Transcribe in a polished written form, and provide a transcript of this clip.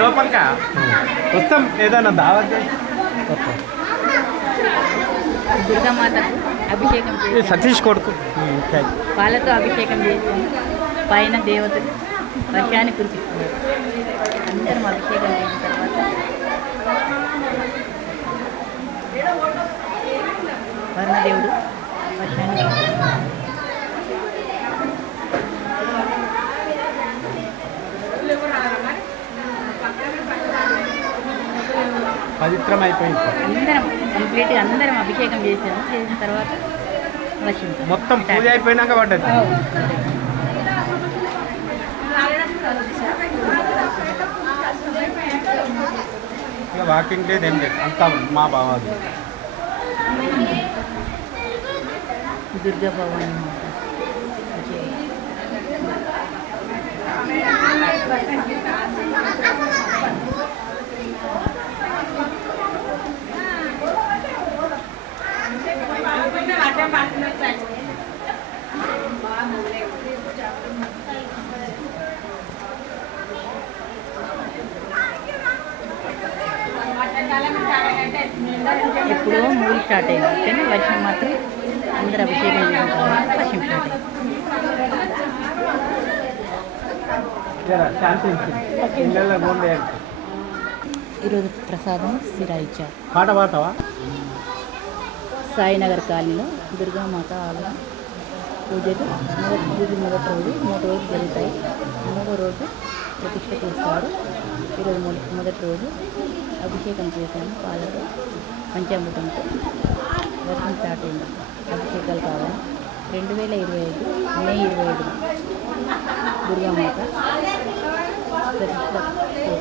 లోపలికా వస్తాం ఏదైనా దావత్ దుర్గామాతకు అభిషేకం చేసి సతీష్ కొడుకు పాలతో అభిషేకం చేసి పైన దేవతలు వర్షాన్ని కురిపిస్తున్నారు. అందరం అభిషేకం చేసిన తర్వాత వర్ణదేవుడు వర్షాన్ని పవిత్రం అయిపోయింది. అందరం కంప్లీట్గా అందరం అభిషేకం చేసాము. చేసిన తర్వాత వర్షం మొత్తం పూజ అయిపోయినాక పడ్డది. ఇక వాకింగ్ లేదు ఏం లేదు అంతా మా బావాది. దుర్గా భవాని మాత ఎప్పుడో మూడు స్టార్ట్ అయింది, కానీ వర్షం మాత్రం అందరూ అభిషేకం చేసిన తర్వాత వర్షం స్టార్ట్ అయింది. ఈరోజు ప్రసాదం సిరా ఇచ్చారు. పాట పాడతావా? సాయినగర్ కాలనీలో దుర్గామాత ఆలయం పూజలు మొదటి రోజు 3 రోజులు జరుగుతాయి. 3వ రోజు ప్రతిష్ట చేస్తారు. ఈరోజు మొదటి రోజు అభిషేకం చేశాను పాలతో పంచామృతంతో. వర్షం స్టార్ట్ అయింది. అభిషేకాలు కావాలి. 2025 మే 25 దుర్గామాత ప్రతిష్ట చేశారు.